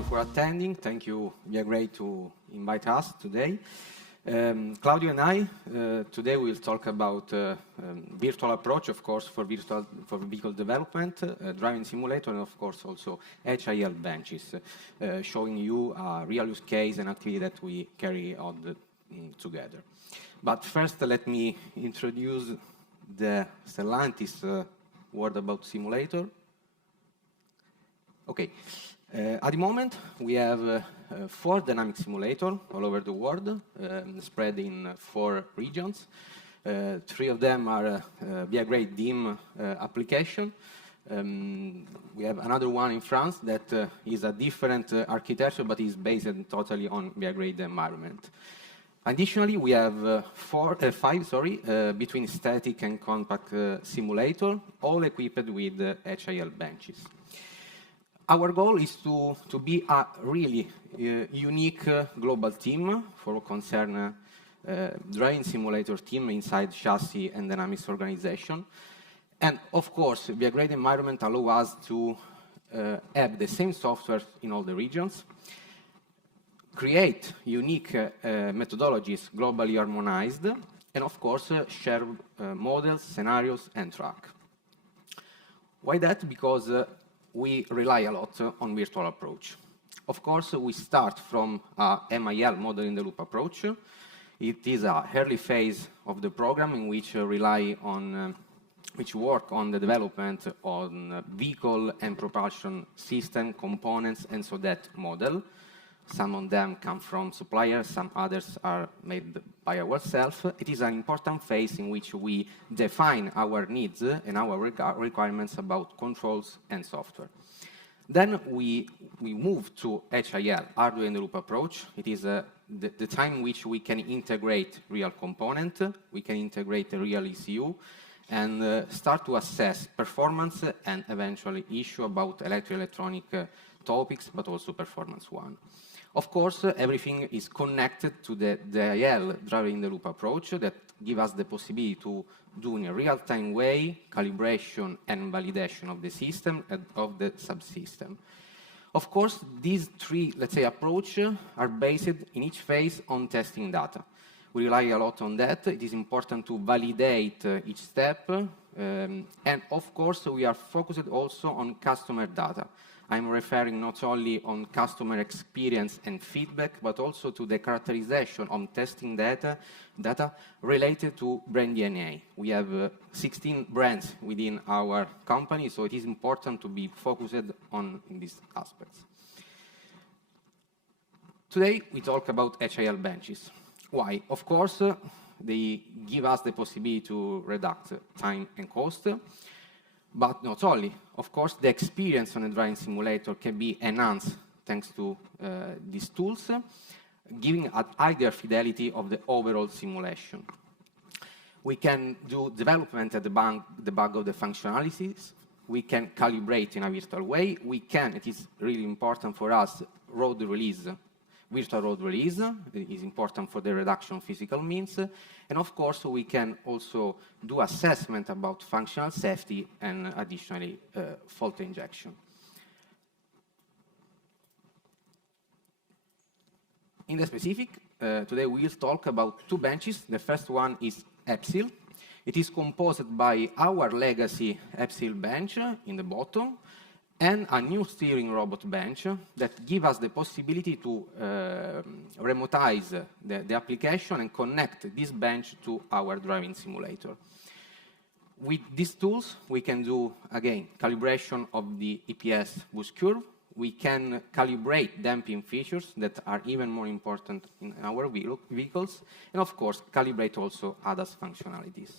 you for attending. Thank you, Via Great, to invite us today. Claudio and I, today we'll talk about virtual approach, of course, for vehicle development, driving simulator, and of course also HIL benches, showing you a real use case and activity that we carry on together. But first, let me introduce the Stellantis word about simulator. Okay. At the moment, we have 4 dynamic simulators all over the world, spread in 4 regions. 3 of them are Via Great DIM application. We have another one in France that is a different architecture, but is based totally on Via Great environment. Additionally, we have 5 between static and compact simulator, all equipped with HIL benches. Our goal is to be a really unique global team for what concern driving simulator team inside chassis and dynamics organization. And of course, Via Great environment allow us to have the same software in all the regions, create unique methodologies globally harmonized, and of course, share models, scenarios, and track. Why that? Because we rely a lot on virtual approach. Of course, we start from a MIL, model in the loop approach. It is a early phase of the program in which which work on the development on vehicle and propulsion system components, and so that model. Some of them come from suppliers, some others are made by ourselves. It is an important phase in which we define our needs and our requirements about controls and software. Then we move to HIL, hardware in the loop approach. It is the time in which we can integrate real component, we can integrate a real ECU, and start to assess performance and eventually issue about electronic topics, but also performance one. Of course, everything is connected to the DIL, driver in the loop approach, that give us the possibility to do in a real-time way calibration and validation of the system and of the subsystem. Of course, these 3, let's say, approaches are based in each phase on testing data. We rely a lot on that. It is important to validate each step. And of course, we are focused also on customer data. I'm referring not only on customer experience and feedback, but also to the characterization on testing data related to brand DNA. We have 16 brands within our company, so it is important to be focused on these aspects. Today, we talk about HIL benches. Why? Of course, they give us the possibility to reduce time and cost. But not only, of course, the experience on a driving simulator can be enhanced thanks to these tools, giving a higher fidelity of the overall simulation. We can do development at the debug of the functionalities. We can calibrate in a virtual way. We can, it is really important for us, road release, virtual road release. It is important for the reduction of physical means. And of course, we can also do assessment about functional safety and additionally fault injection. In the specific, today we will talk about 2 benches. The first one is EPSIL. It is composed by our legacy EPSIL bench in the bottom, and a new steering robot bench that give us the possibility to remotize the application and connect this bench to our driving simulator. With these tools, we can do, again, calibration of the EPS boost curve. We can calibrate damping features that are even more important in our vehicles, and of course, calibrate also ADAS functionalities.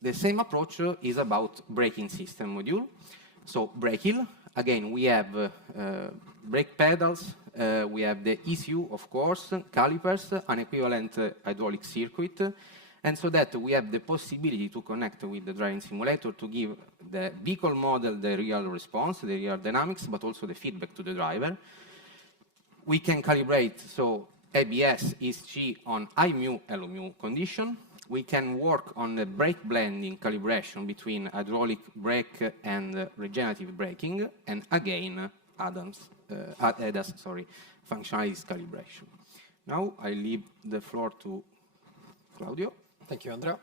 The same approach is about braking system module. So brake-hill, again, we have brake pedals, we have the ECU, of course, calipers, an equivalent hydraulic circuit, and so that we have the possibility to connect with the driving simulator to give the vehicle model the real response, the real dynamics, but also the feedback to the driver. We can calibrate, so ABS, ESG on high mu, low mu condition. We can work on the brake blending calibration between hydraulic brake and regenerative braking, and again, ADAS, functionalities calibration. Now I leave the floor to Claudio. Thank you, Andrea,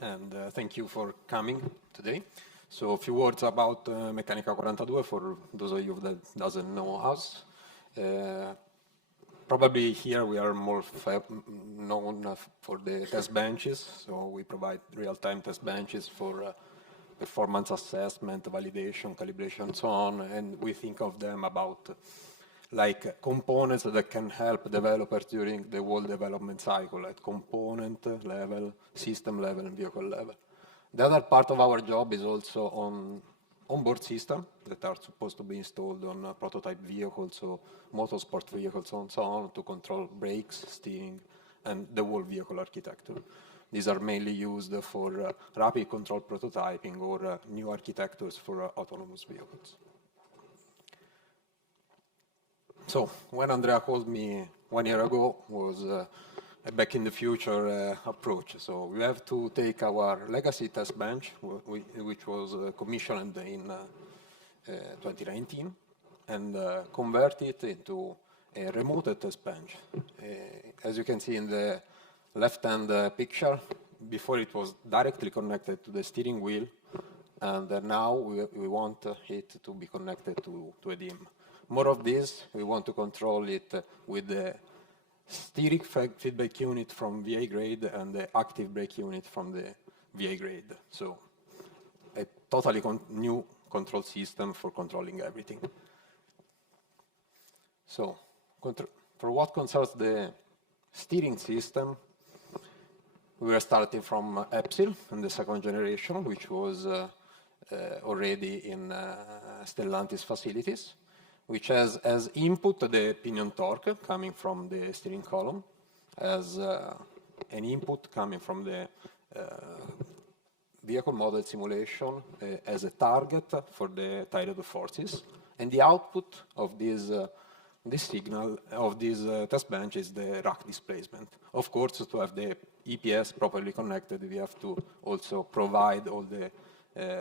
and thank you for coming today. So a few words about Meccanica 42 for those of you that doesn't know us. Probably here we are more known for the test benches, so we provide real-time test benches for performance assessment, validation, calibration, and so on, and we think of them about like components that can help developers during the whole development cycle at component level, system level, and vehicle level. The other part of our job is also on onboard systems that are supposed to be installed on prototype vehicles, so motorsport vehicles and so on, to control brakes, steering, and the whole vehicle architecture. These are mainly used for rapid control prototyping or new architectures for autonomous vehicles. So when Andrea called me 1 year ago was a back in the future approach. So we have to take our legacy test bench, which was commissioned in 2019, and convert it into a remote test bench. As you can see in the left-hand picture, before it was directly connected to the steering wheel, and now we want it to be connected to a DIM. More of this, we want to control it with the steering feedback unit from VA grade and the active brake unit from the VA grade. So a totally new control system for controlling everything. So for what concerns the steering system, we are starting from Epsil in the second generation, which was already in Stellantis facilities, which has as input the pinion torque coming from the steering column, as an input coming from the vehicle model simulation as a target for the tire forces, and the output of this signal of this test bench is the rack displacement. Of course, to have the EPS properly connected, we have to also provide all the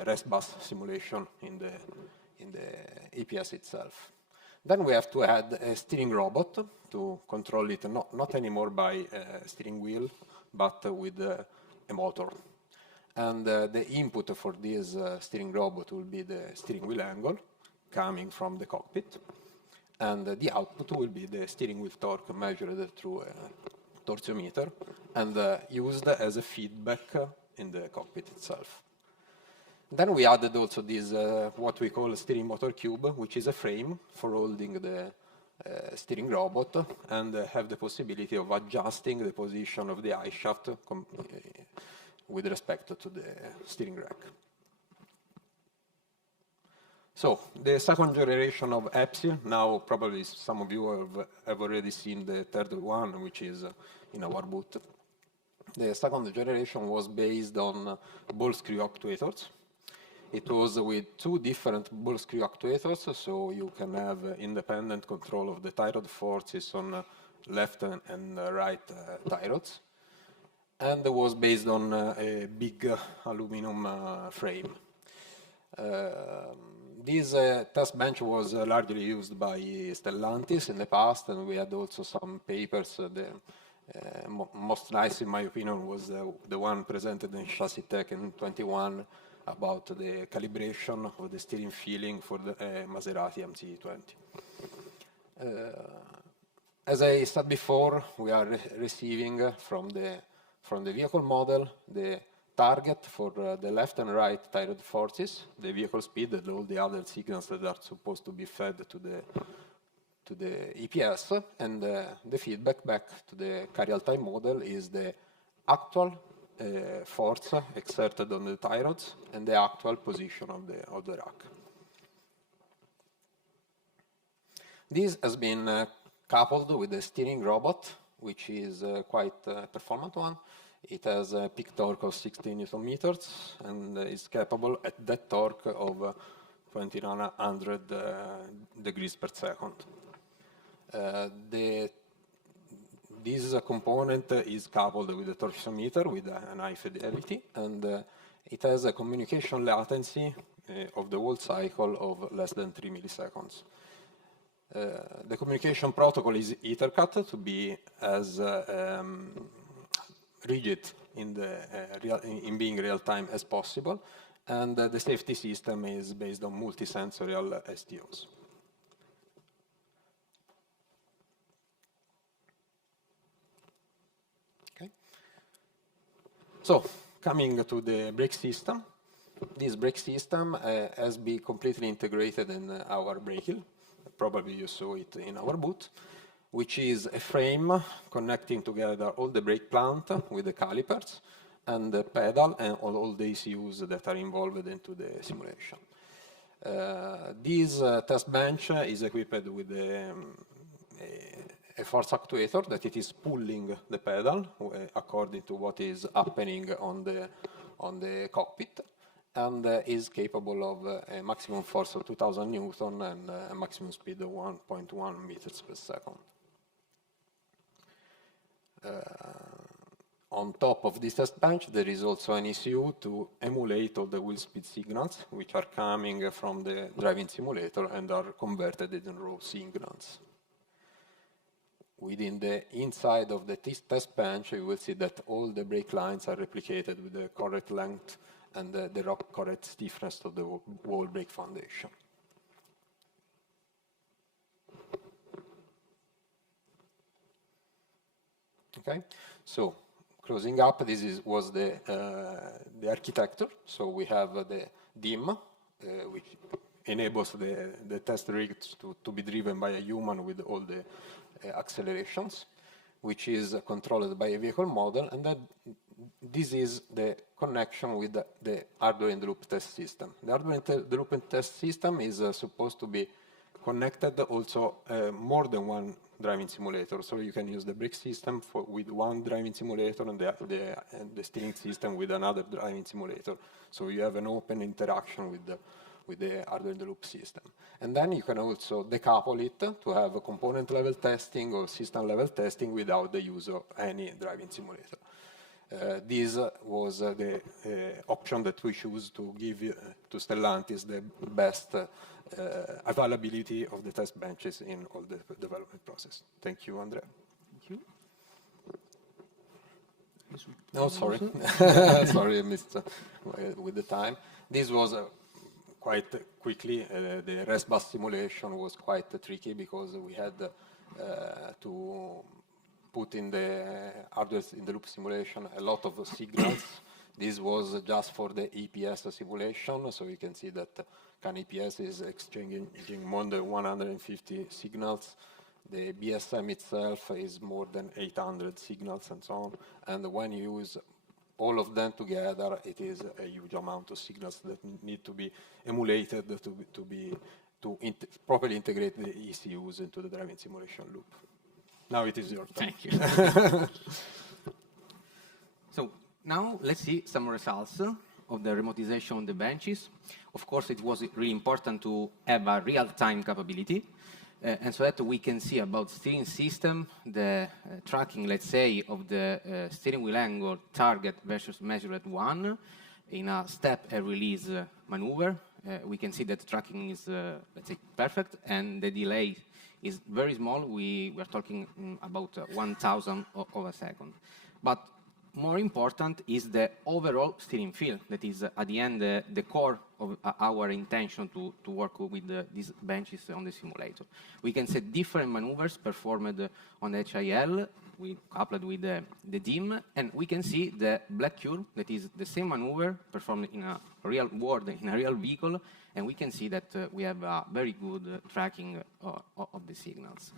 rest bus simulation in the EPS itself. Then we have to add a steering robot to control it, not anymore by a steering wheel, but with a motor. And the input for this steering robot will be the steering wheel angle coming from the cockpit. And the output will be the steering wheel torque measured through a torsiometer and used as a feedback in the cockpit itself. Then we added also this, what we call a steering motor cube, which is a frame for holding the steering robot and have the possibility of adjusting the position of the eye shaft with respect to the steering rack. So the second generation of Epsil, now probably some of you have already seen the third one, which is in our booth. The second generation was based on ball screw actuators. It was with two different ball screw actuators, so you can have independent control of the tie rod forces on left and right tie rods. And it was based on a big aluminum frame. This test bench was largely used by Stellantis in the past, and we had also some papers. The most nice, in my opinion, was the one presented in Chassis Tech in 21 about the calibration of the steering feeling for the Maserati MC20. As I said before, we are receiving from the vehicle model the target for the left and right tie rod forces, the vehicle speed, and all the other signals that are supposed to be fed to the EPS, and the feedback back to the car-real-time model is the actual force exerted on the tie rods and the actual position of the rack. This has been coupled with a steering robot, which is quite a performant one. It has a peak torque of 60 Newton meters and is capable at that torque of 2900 degrees per second. This component is coupled with a torsiometer with an high fidelity, and it has a communication latency of the whole cycle of less than 3 milliseconds. The communication protocol is EtherCAT to be as rigid in being real-time as possible, and the safety system is based on multisensorial STOs. Okay. So, coming to the brake system, this brake system has been completely integrated in our brake hill. Probably you saw it in our booth, which is a frame connecting together all the brake plant with the calipers and the pedal and all the ECUs that are involved into the simulation. This test bench is equipped with a force actuator that it is pulling the pedal according to what is happening on the cockpit, and is capable of a maximum force of 2000 Newton and a maximum speed of 1.1 meters per second. On top of this test bench, there is also an ECU to emulate all the wheel speed signals, which are coming from the driving simulator and are converted into raw signals. Within the inside of the test bench, you will see that all the brake lines are replicated with the correct length and the correct stiffness of the whole brake foundation. Okay, so closing up, this was the architecture. So we have the DIM, which enables the test rig to be driven by a human with all the accelerations, which is controlled by a vehicle model, and then this is the connection with the hardware-in-the-loop test system. The hardware-in-the-loop test system is supposed to be connected also more than one driving simulator. So you can use the brake system with one driving simulator and the steering system with another driving simulator. So you have an open interaction with the hardware-in-the-loop system. And then you can also decouple it to have a component-level testing or system-level testing without the use of any driving simulator. This was the option that we choose to give to Stellantis the best availability of the test benches in all the development process. Thank you, Andrea. Thank you. No, sorry. Sorry, I missed with the time. This was quite quickly. The rest bus simulation was quite tricky because we had to put in the hardware-in-the-loop simulation a lot of signals. This was just for the EPS simulation, so you can see that CAN EPS is exchanging more than 150 signals. The BSM itself is more than 800 signals and so on. And when you use all of them together, it is a huge amount of signals that need to be emulated to properly integrate the ECUs into the driving simulation loop. Now it is your turn. Thank you. So now let's see some results of the remotization on the benches. Of course, it was really important to have a real-time capability, and so that we can see about steering system, the tracking, let's say, of the steering wheel angle target versus measured one in a step and release maneuver. We can see that tracking is, let's say, perfect, and the delay is very small. We are talking about 1,000 of a second. But more important is the overall steering feel. That is, at the end, the core of our intention to work with these benches on the simulator. We can set different maneuvers performed on the HIL, coupled with the DIM, and we can see the black curve, that is the same maneuver performed in a real world, in a real vehicle, and we can see that we have a very good tracking of the signals,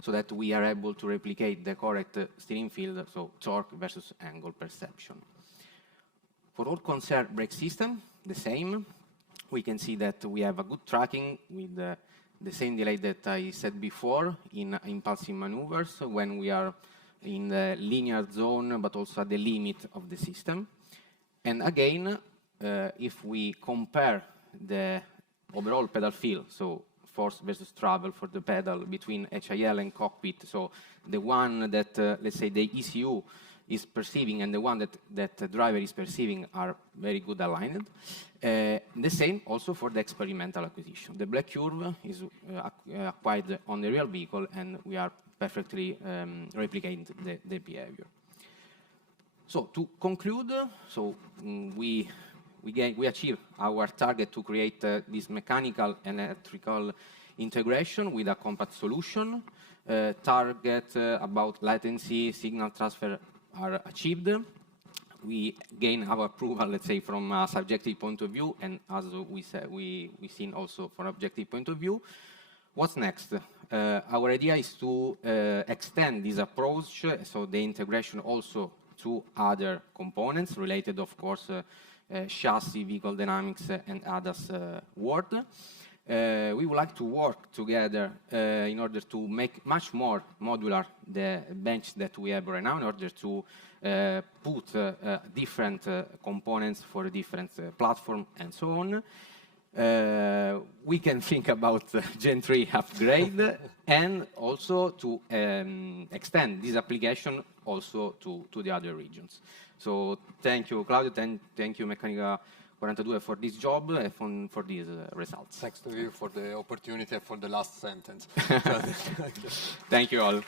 so that we are able to replicate the correct steering field, so torque versus angle perception. For all concerned brake system, the same. We can see that we have a good tracking with the same delay that I said before in impulsive maneuvers when we are in the linear zone, but also at the limit of the system. And again, if we compare the overall pedal feel, so force versus travel for the pedal between HIL and cockpit, so the one that, let's say, the ECU is perceiving and the one that the driver is perceiving are very good aligned. The same also for the experimental acquisition. The black curve is acquired on the real vehicle, and we are perfectly replicating the behavior. So to conclude, we achieve our target to create this mechanical and electrical integration with a compact solution. Target about latency, signal transfer are achieved. We gain our approval, let's say, from a subjective point of view, and as we said, we've seen also from objective point of view. What's next? Our idea is to extend this approach, so the integration also to other components related, of course, chassis, vehicle dynamics, and ADAS world. We would like to work together in order to make much more modular the bench that we have right now, in order to put different components for different platform and so on. We can think about Gen 3 upgrade and also to extend this application also to the other regions. So thank you, Claudio, thank you, Meccanica 42, for this job and for these results. Thanks to you for the opportunity and for the last sentence. Thank you all.